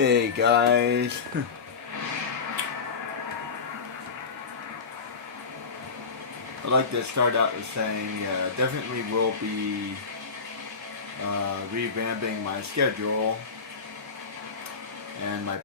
Hey guys, I'd like to start out with saying definitely will be revamping my schedule and my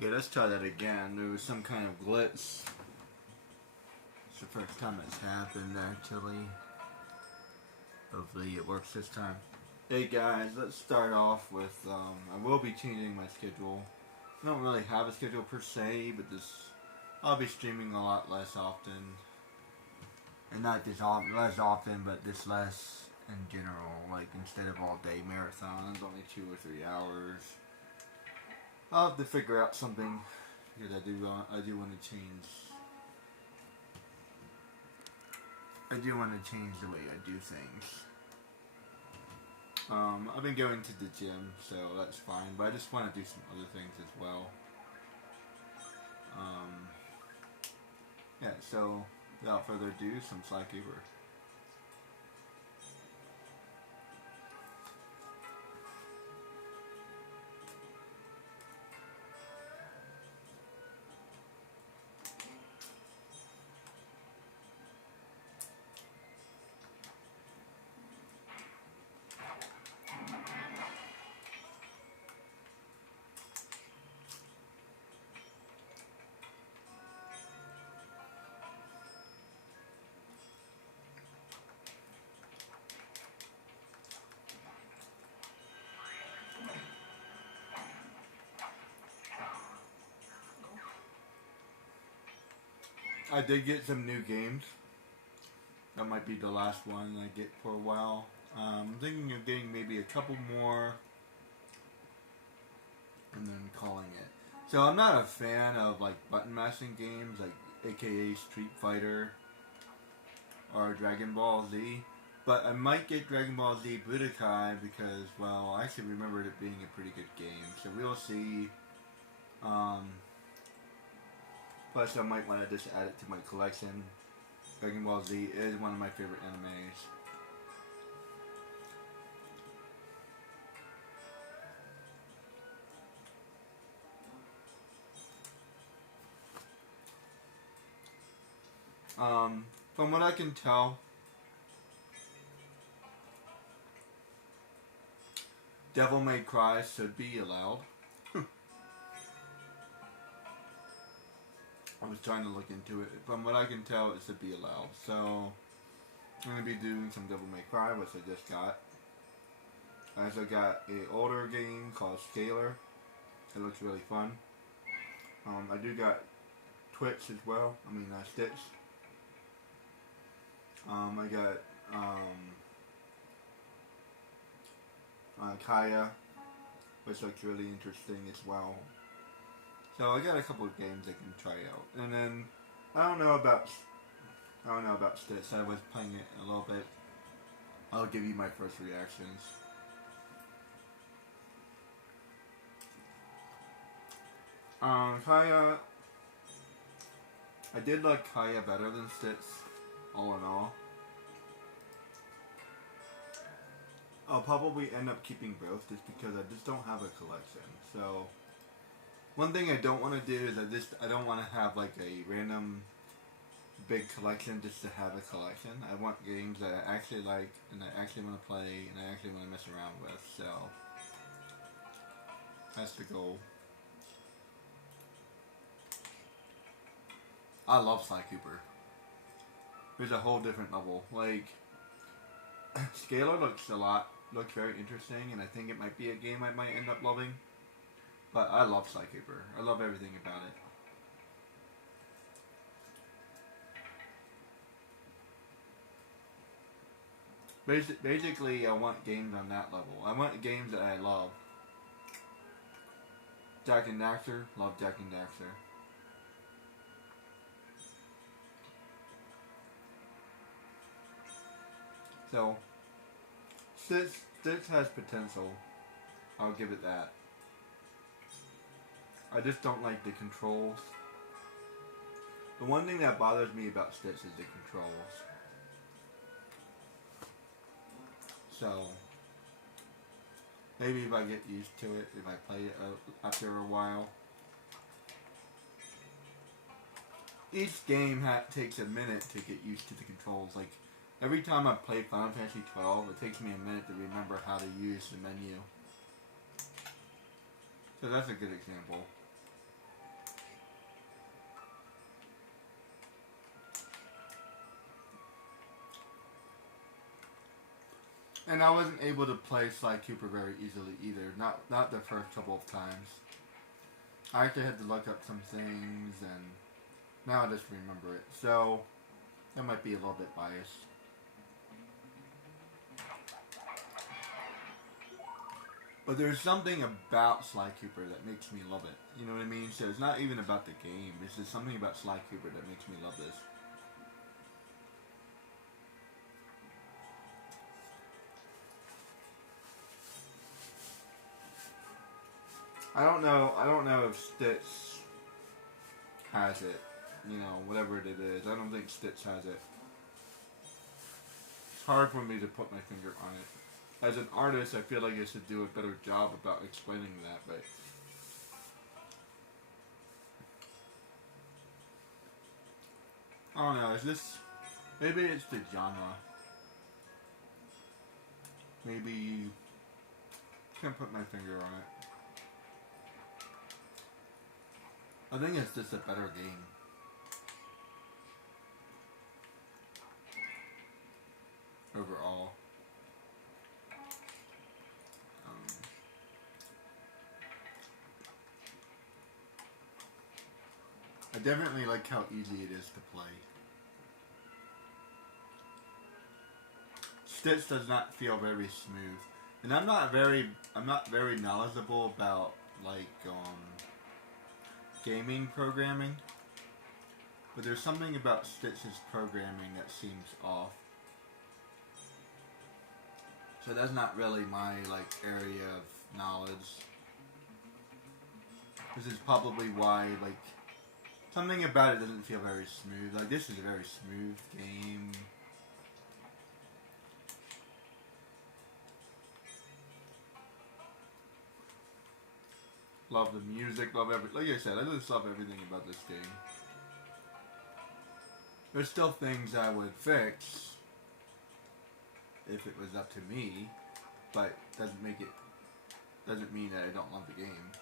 yeah. Let's try that again. There was some kind of glitch. It's the first time it's happened actually. Hopefully it works this time. Hey guys, let's start off with I will be changing my schedule. I don't really have a schedule per se, but I'll be streaming a lot less often. And not this less often, but this less in general. Like instead of all day marathons, only 2 or 3 hours. I'll have to figure out something because I do want to change. I do want to change the way I do things. I've been going to the gym, so that's fine. But I just want to do some other things as well. Yeah. So without further ado, some Slack Uber. I did get some new games. That might be the last one I get for a while. I'm thinking of getting maybe a couple more and then calling it. So I'm not a fan of like button mashing games like AKA Street Fighter or Dragon Ball Z. But I might get Dragon Ball Z Budokai because, well, I actually remembered it being a pretty good game. So we'll see. Um, Plus, I might want to just add it to my collection. Dragon Ball Z is one of my favorite animes. From what I can tell, Devil May Cry should be allowed. I was trying to look into it. From what I can tell, it should be allowed. So, I'm going to be doing some Devil May Cry, which I just got. I also got an older game called Scalar. It looks really fun. I do got Twitch as well. Stitch. I got Kaya, which looks really interesting as well. So I got a couple of games I can try out. And then, I don't know about I don't know about Stitch. I was playing it a little bit. I'll give you my first reactions. Kaya, I did like Kaya better than Stitch, all in all. I'll probably end up keeping both just because I just don't have a collection. So, one thing I don't want to do is I don't want to have like a random big collection just to have a collection. I want games that I actually like and I actually want to play and I actually want to mess around with. So, that's the goal. I love Sly Cooper. There's a whole different level. Like, Scalar looks very interesting, and I think it might be a game I might end up loving. But I love Sly Cooper. I love everything about it. Basically, I want games on that level. I want games that I love. Jak and Daxter, love Jak and Daxter. So, Stitch has potential. I'll give it that. I just don't like the controls. The one thing that bothers me about Stitch is the controls. So, maybe if I get used to it, if I play it after a while. Each game takes a minute to get used to the controls. Like, every time I play Final Fantasy 12, it takes me a minute to remember how to use the menu. So that's a good example. And I wasn't able to play Sly Cooper very easily either. Not the first couple of times. I actually had to look up some things, and now I just remember it. So, that might be a little bit biased. But there's something about Sly Cooper that makes me love it. You know what I mean? So it's not even about the game. It's just something about Sly Cooper that makes me love this. I don't know if Stitch has it. You know, whatever it is. I don't think Stitch has it. It's hard for me to put my finger on it. As an artist, I feel like I should do a better job about explaining that, but I don't know, maybe it's the genre. Maybe, can't put my finger on it. I think it's just a better game. Overall. I definitely like how easy it is to play. Stitch does not feel very smooth. And I'm not very knowledgeable about like gaming programming. But there's something about Stitch's programming that seems off. So that's not really my like area of knowledge. This is probably why like something about it doesn't feel very smooth. Like this is a very smooth game. Love the music, love everything. Like I said, I just love everything about this game. There's still things I would fix if it was up to me, but doesn't mean that I don't love the game.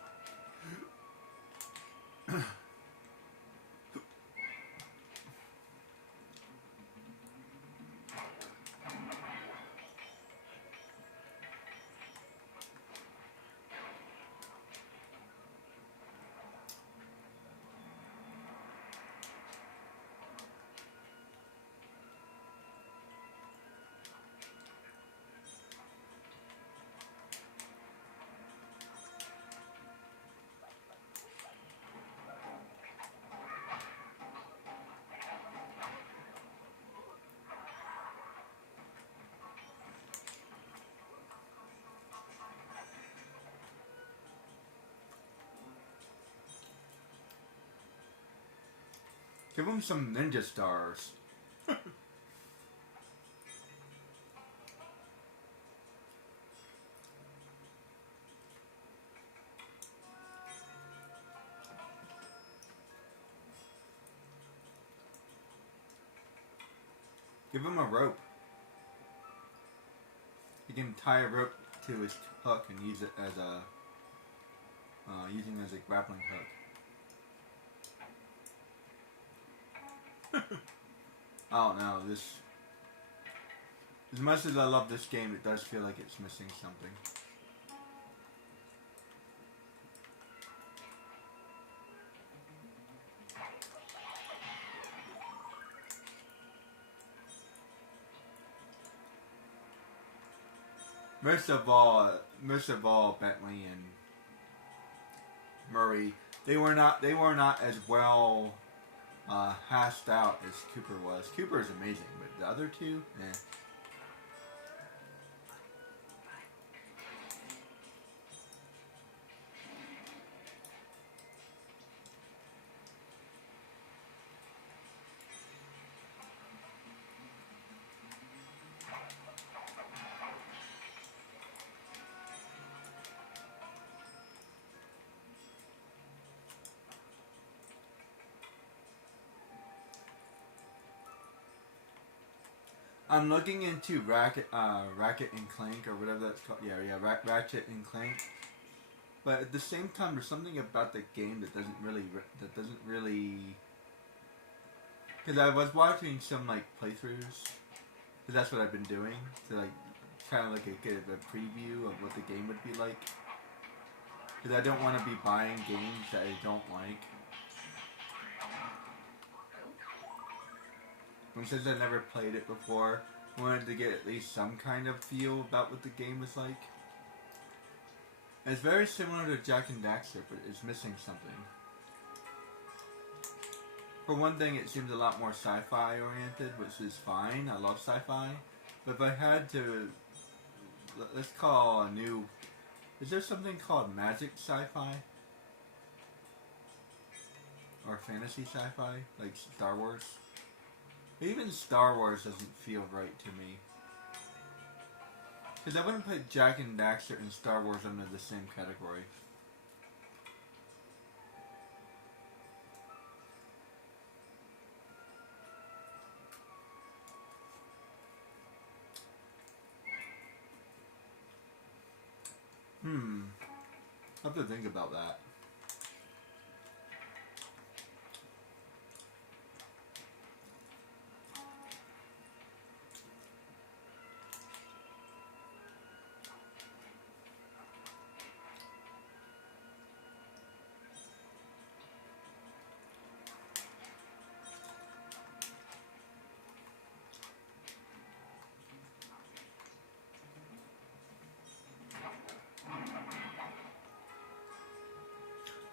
Give him some ninja stars. Give him a rope. You can tie a rope to his hook and use it as a using it as a grappling hook. I don't know, this, as much as I love this game, it does feel like it's missing something. Most of all, Bentley and Murray, they were not as well hashed out as Cooper was. Cooper is amazing, but the other two, eh. I'm looking into Ratchet and Clank, or whatever that's called. Yeah, Ratchet and Clank. But at the same time, there's something about the game that doesn't really. Because I was watching some like playthroughs, because that's what I've been doing to like kind of like get a preview of what the game would be like. Because I don't want to be buying games that I don't like. And since I never played it before, I wanted to get at least some kind of feel about what the game was like. And it's very similar to Jak and Daxter, but it's missing something. For one thing, it seems a lot more sci-fi oriented, which is fine. I love sci-fi. But if I had to, let's call a new, is there something called magic sci-fi? Or fantasy sci-fi? Like Star Wars? Even Star Wars doesn't feel right to me. Because I wouldn't put Jak and Daxter and Star Wars under the same category. I have to think about that.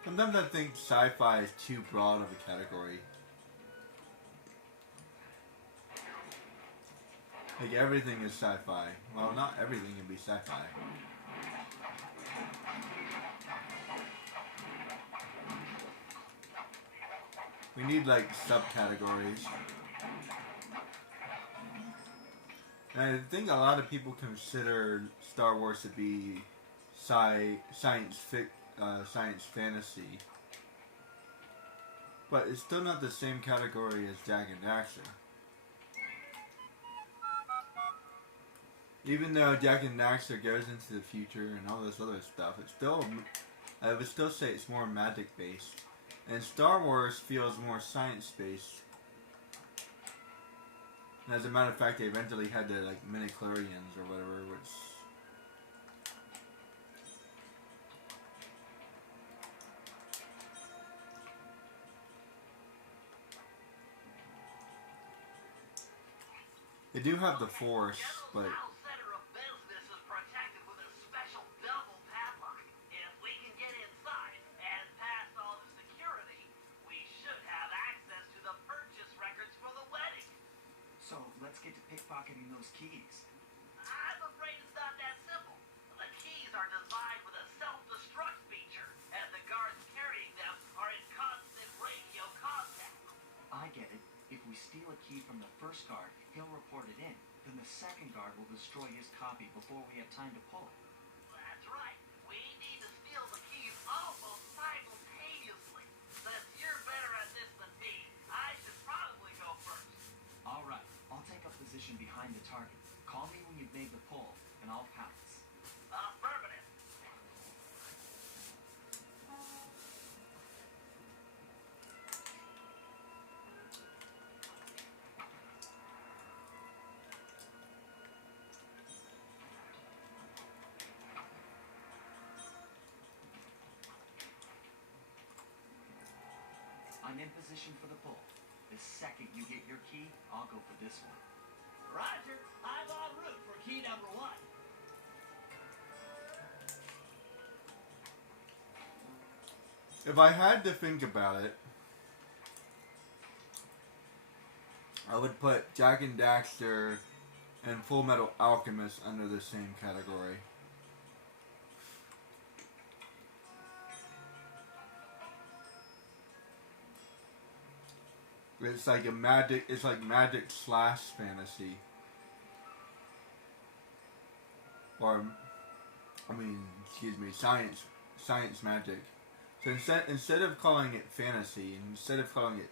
Sometimes I think sci-fi is too broad of a category. Like everything is sci-fi. Well, not everything can be sci-fi. We need like subcategories. And I think a lot of people consider Star Wars to be science fantasy, but it's still not the same category as Jak and Daxter. Even though Jak and Daxter goes into the future and all this other stuff, it's still, I would still say it's more magic based, and Star Wars feels more science based. And as a matter of fact, they eventually had the like midichlorians or whatever, which. They do have the Force, but so let's get to pickpocketing those keys. I'm afraid it's not that simple. The keys are designed with a self-destruct feature, and the guards carrying them are in constant radio contact. I get first guard, he'll report it in. Then the second guard will destroy his copy before we have time to pull it. That's right. We need to steal the keys almost simultaneously. Since you're better at this than me, I should probably go first. All right, I'll take up position behind the target. Call me when you've made the pull, and I'll pounce. Affirmative. I'm in position for the pull. The second you get your key, I'll go for this one. Roger. I'm en route for key number 1. If I had to think about it, I would put Jak and Daxter and Full Metal Alchemist under the same category. It's like magic slash fantasy. Or, science magic. So instead of calling it fantasy, instead of calling it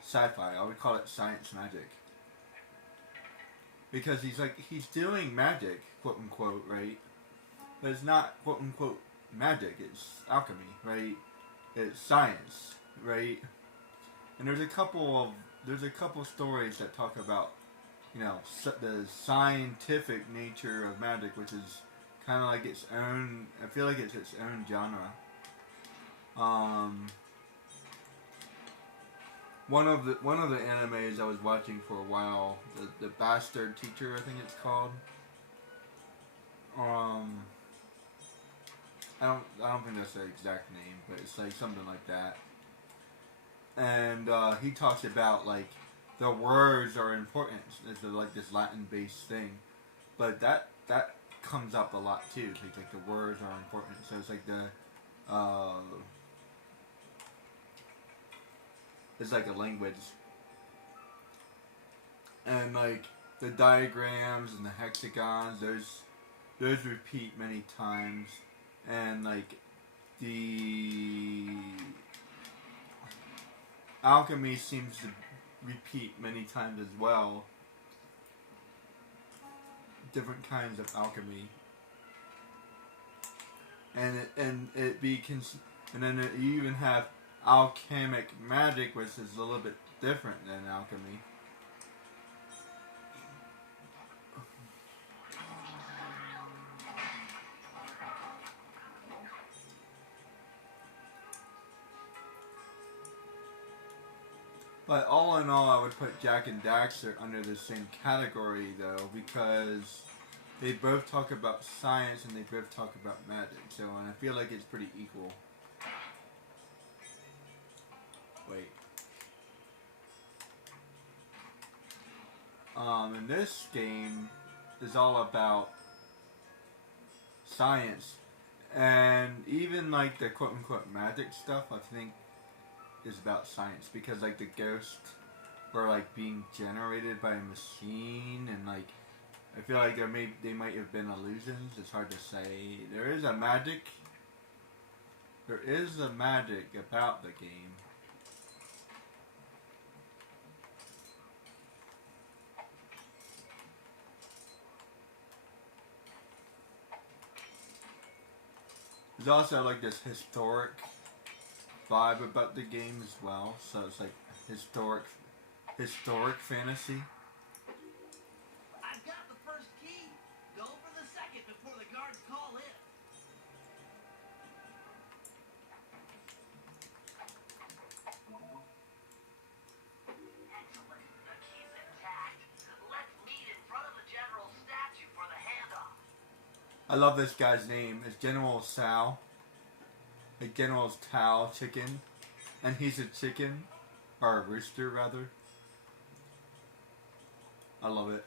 sci-fi, I would call it science magic. Because he's doing magic, quote unquote, right? But it's not quote unquote magic, it's alchemy, right? It's science, right? And there's a couple stories that talk about, the scientific nature of magic, which is kind of like its own. I feel like it's its own genre. One of the animes I was watching for a while, the Bastard Teacher, I think it's called. I don't think that's the exact name, but it's like something like that. And he talks about like the words are important. It's like this Latin-based thing, but that comes up a lot too. It's like the words are important. So it's like it's like a language, and like the diagrams and the hexagons, those repeat many times, and like the alchemy seems to repeat many times as well. Different kinds of alchemy, and then you even have alchemic magic, which is a little bit different than alchemy. But all in all, I would put Jak and Daxter under the same category, though, because they both talk about science and they both talk about magic. So, and I feel like it's pretty equal. Wait. And this game is all about science, and even like the quote-unquote magic stuff, I think, is about science, because like the ghosts were like being generated by a machine, and like I feel like they might have been illusions. It's hard to say. There is a magic about the game. There's also like this historic vibe about the game as well, so it's like historic fantasy. I've got the first key. Go for the second before the guards call in. Excellent. The key's intact. Let's meet in front of the general's statue for the handoff. I love this guy's name. It's General Sal. Like General's Tao chicken. And he's a chicken. Or a rooster, rather. I love it.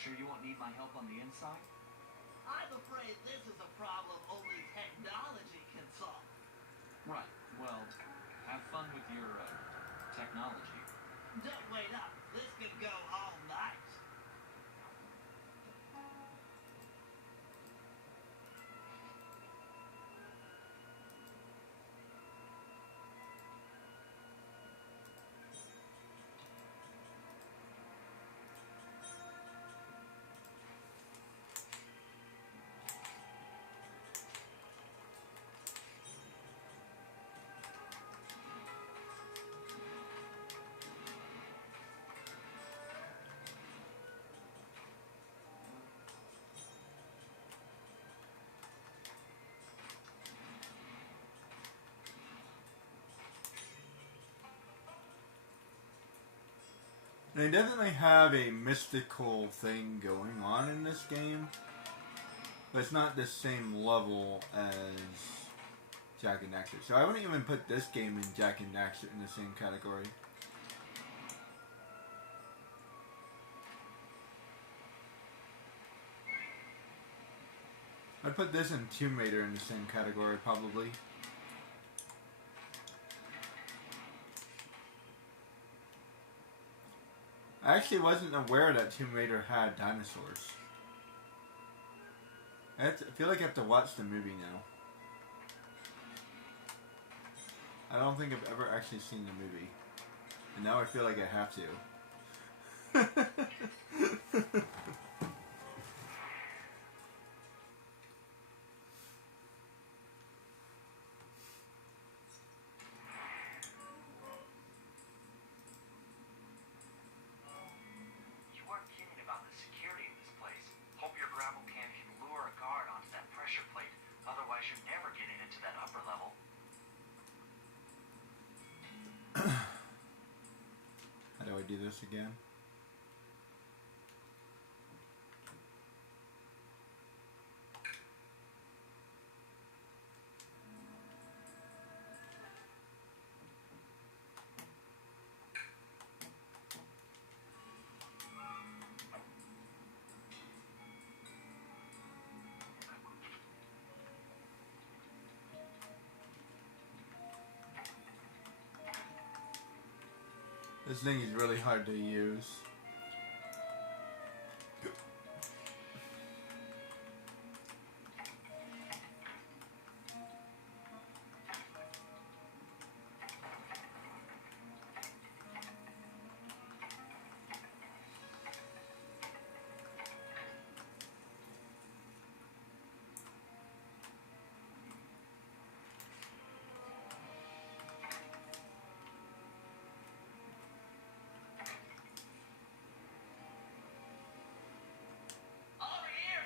Sure you won't need my help on the inside? I'm afraid this is a problem only technology can solve. Right. Well, have fun with your, technology. Don't wait up. This could go all night. They definitely have a mystical thing going on in this game, but it's not the same level as Jak and Daxter. So I wouldn't even put this game and Jak and Daxter in the same category. I'd put this and Tomb Raider in the same category, probably. I actually wasn't aware that Tomb Raider had dinosaurs. I feel like I have to watch the movie now. I don't think I've ever actually seen the movie. And now I feel like I have to. You weren't kidding about the security in this place. Hope your gravel can lure a guard onto that pressure plate. Otherwise, you're never getting into that upper level. How do I do this again? This thing is really hard to use. Over here!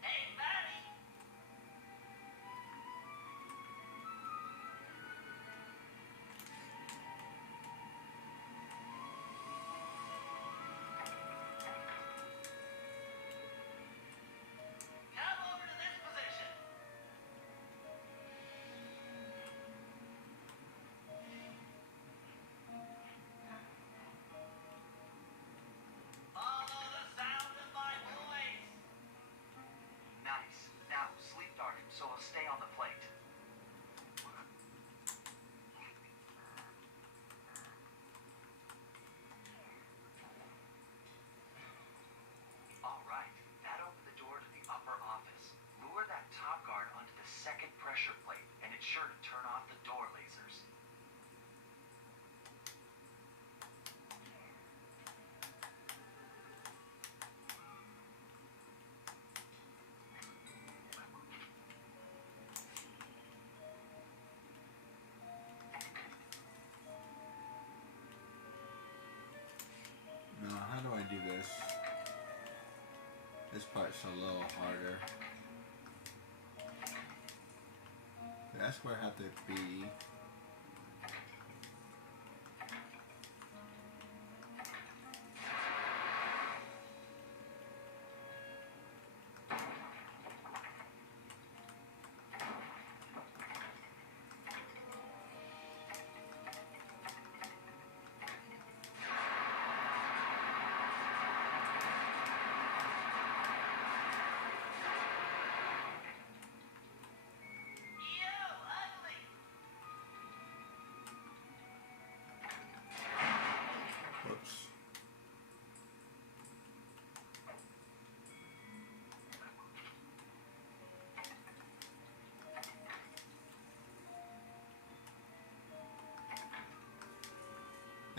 Hey, Maddie! Come over to this position. Follow the sound of my voice. Nice. Now, sleep darken so it'll stay on the plate. Alright, that opened the door to the upper office. Lure that top guard onto the second pressure plate, and it's sure to turn off the door lasers. Now, how do I do this? This part's a little harder. That's where I have to be.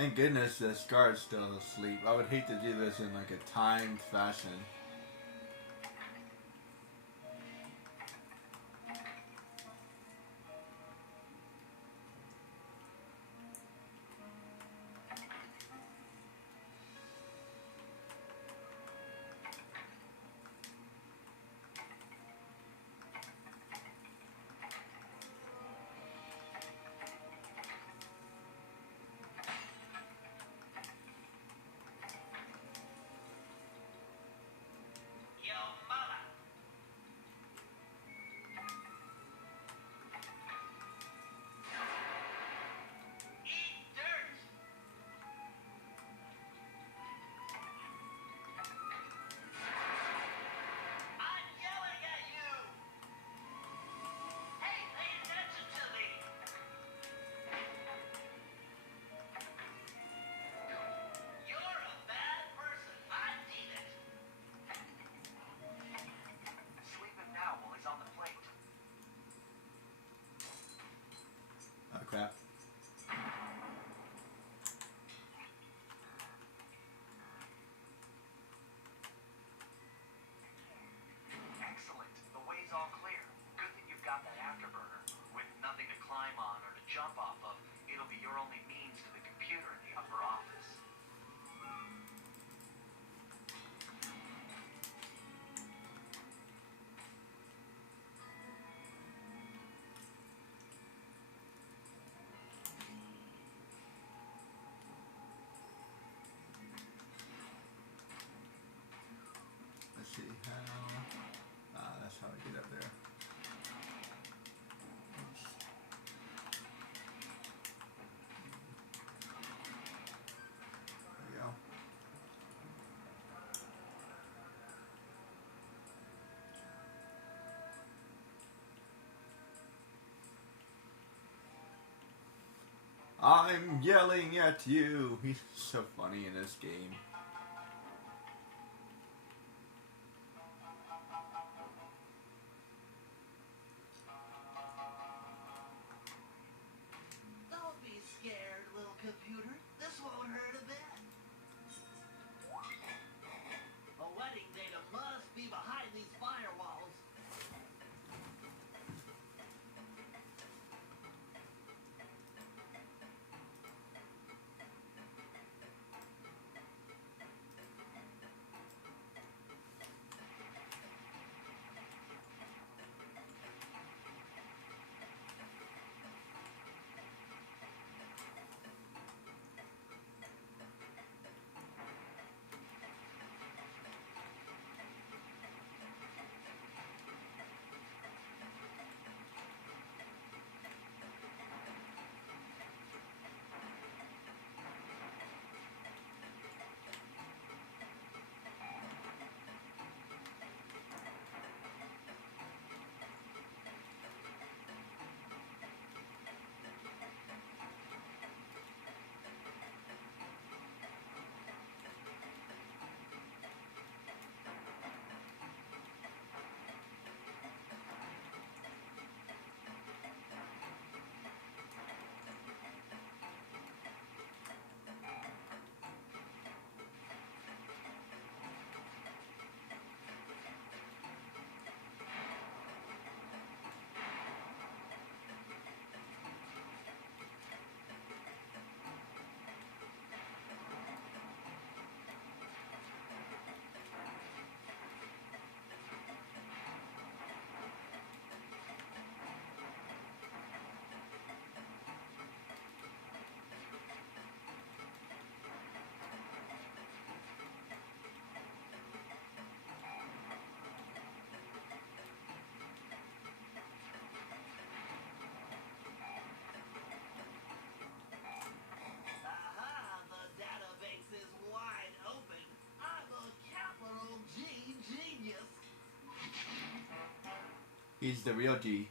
Thank goodness the Scar is still asleep. I would hate to do this in like a timed fashion. Yo, mama. Eat dirt. I'm yelling at you. Hey, pay attention to me. You're a bad person. I need it. Sweep him now while he's on the plate. Oh crap. Excellent. The way's all clear. Good thing you've got that afterburner. With nothing to climb on or to jump off of, it'll be your only means to the computer in the upper office. Let's see how. That's how I get up there. Oops. There we go. I'm yelling at you. He's so funny in this game. Don't be scared, little computer. This won't hurt a bit. A wedding data must be behind these firewalls. Aha, the database is wide open. I'm a capital G genius. He's the real G.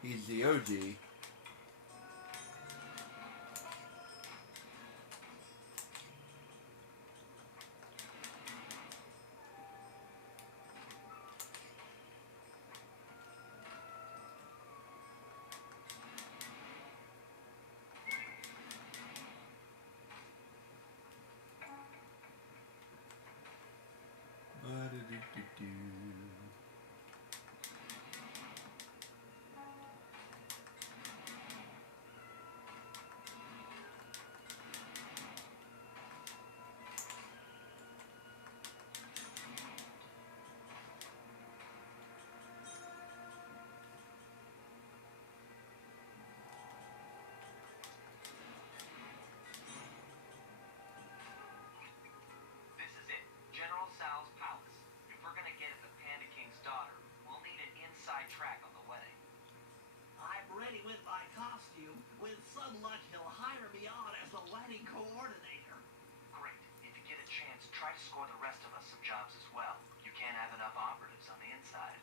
He's the OG. Ba-da-do-do-do. This is it. General Sal's palace. If we're gonna get at the Panda King's daughter, we'll need an inside track on the wedding. I'm ready with my costume. With some luck, he'll hire me on as a wedding coordinator. Great. If you get a chance, try to score the rest of us some jobs as well. You can't have enough operatives on the inside.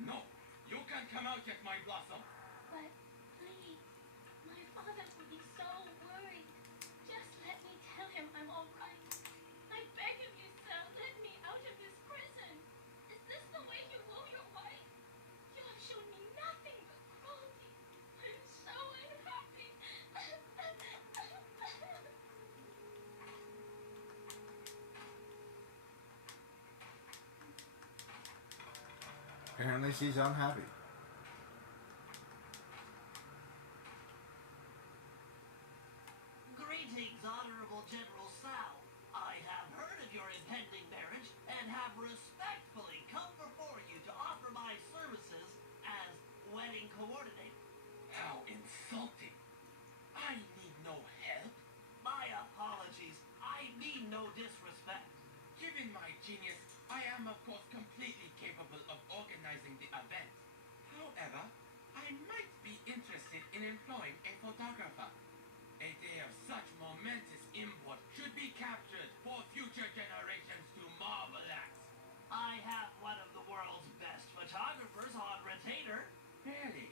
No, you can't come out yet, my blossom. But please, my father will be so worried. Just let me tell him I'm all right. I beg of you, sir, let me out of this prison. Is this the way you woo your wife? You have shown me nothing but cruelty. I'm so unhappy. Apparently she's unhappy. Greetings, Honorable General Sal. I have heard of your impending marriage and have respectfully come before you to offer my services as wedding coordinator. How insulting. I need no help. My apologies. I mean no disrespect. Given my genius, I am of course completely capable of organizing the event. However, I might be interested in employing a photographer. A day of such momentous import should be captured for future generations to marvel at. I have one of the world's best photographers on retainer. Really?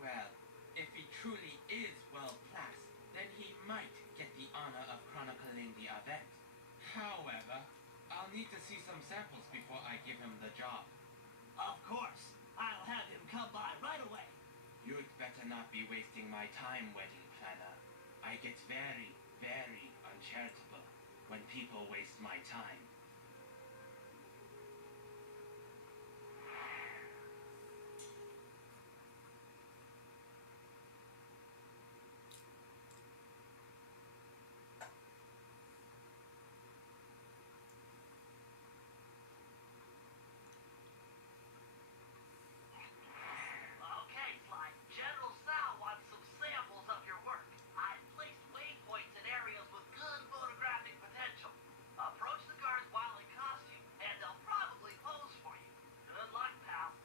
Well, if he truly is well placed, then he might get the honor of chronicling the event. However, I'll need to see some samples before I give him the job. Of course. I'll have him come by right away. You'd better not be wasting my time, wedding planner. I get very, very uncharitable when people waste my time. Okay, Sly. General Sal wants some samples of your work. I've placed waypoints in areas with good photographic potential. Approach the guards while in costume, and they'll probably pose for you. Good luck, pal.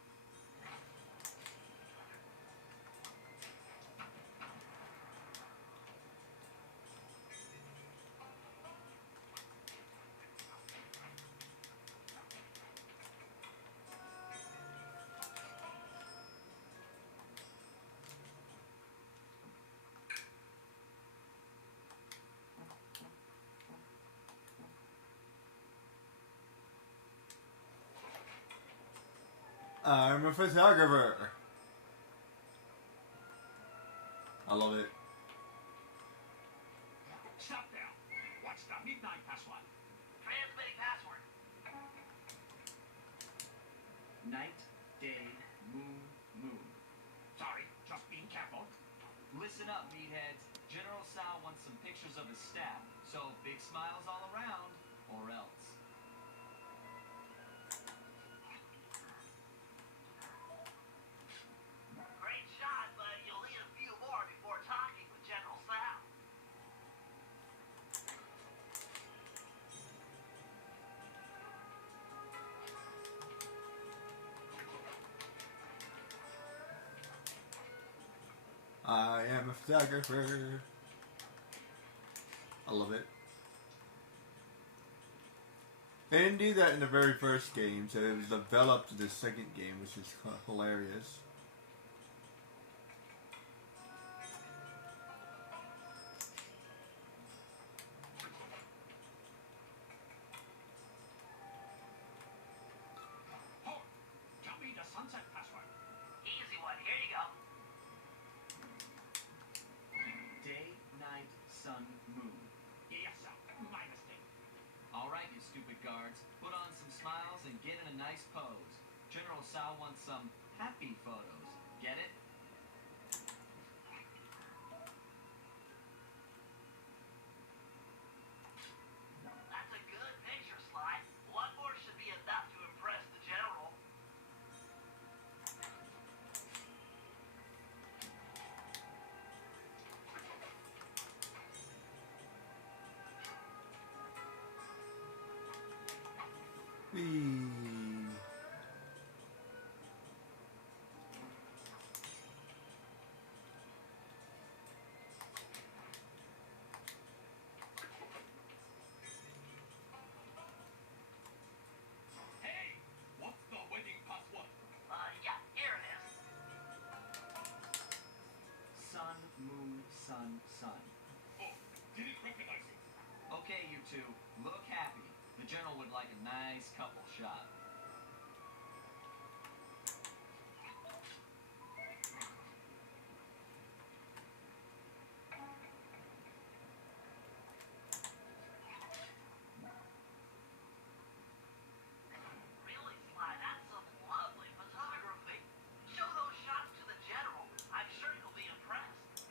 I'm a photographer. I love it. Stop there. What's the midnight password? Transmitting password. Night, day, moon, moon. Sorry, just being careful. Listen up, meatheads. General Sal wants some pictures of his staff, so big smiles all around, or else. Great shot, but you'll need a few more before talking with General Sal. I am a photographer. I love it. They didn't do that in the very first game, so it was developed to the second game, which is hilarious. Howard, tell me the sunset password. Easy one. Here you go. Day, night, sun, moon. Yes, sir. My mistake. All right, you stupid guards. Put on some smiles and get in a nice pose. General Sal wants some happy photos. Get it? That's a good picture, Sly. One more should be enough to impress the general. Whee. Hey, what's the wedding password? Yeah, here it is. Sun, moon, sun, sun. Oh, didn't recognize you. Okay, you two, look happy. The general would like a nice couple shot. Really, Sly, that's some lovely photography. Show those shots to the general. I'm sure he'll be impressed.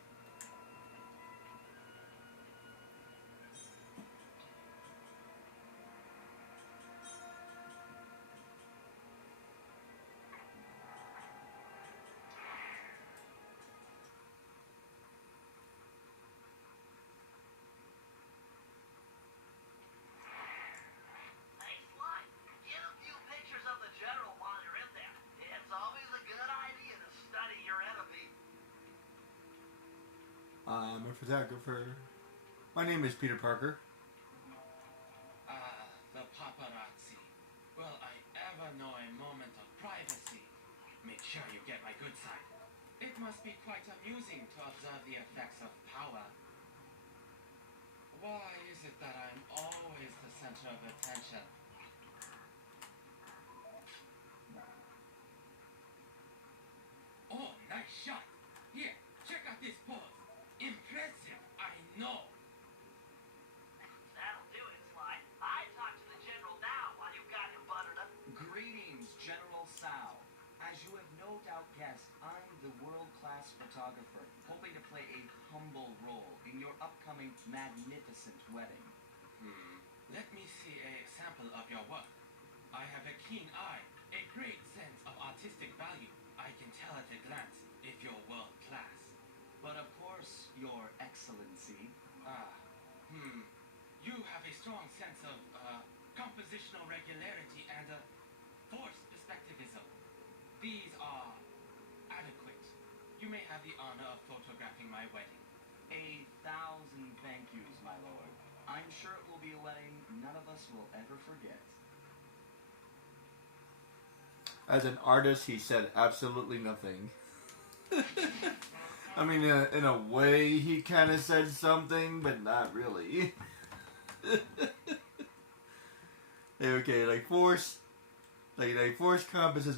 Hey, Sly, get a few pictures of the general while you're in there. It's always a good idea to study your enemy. I'm a photographer. My name is Peter Parker. Ah, the paparazzi. Will I ever know a moment of privacy? Make sure you get my good side. It must be quite amusing to observe the effects of power. Why is it that I'm always the center of attention? Oh, nice shot. Here, check out this pose. Impressive, I know. That'll do it, Sly. I talk to the general now while you've got him buttered up. Greetings, General Sal. As you have no doubt guessed, I'm the world-class photographer, hoping to play a humble role in your upcoming magnificent wedding. Let me see a sample of your work. I have a keen eye, a great sense of artistic value. I can tell at a glance if you're world class. But of course, Your Excellency. You have a strong sense of compositional regularity and forced perspectivism. These are adequate. You may have the honor of photographing my wedding. 1,000 thank yous, my lord. I'm sure it will be a wedding none of us will ever forget. As an artist, he said absolutely nothing. I mean, in a way, he kind of said something, but not really. Okay, like force composition.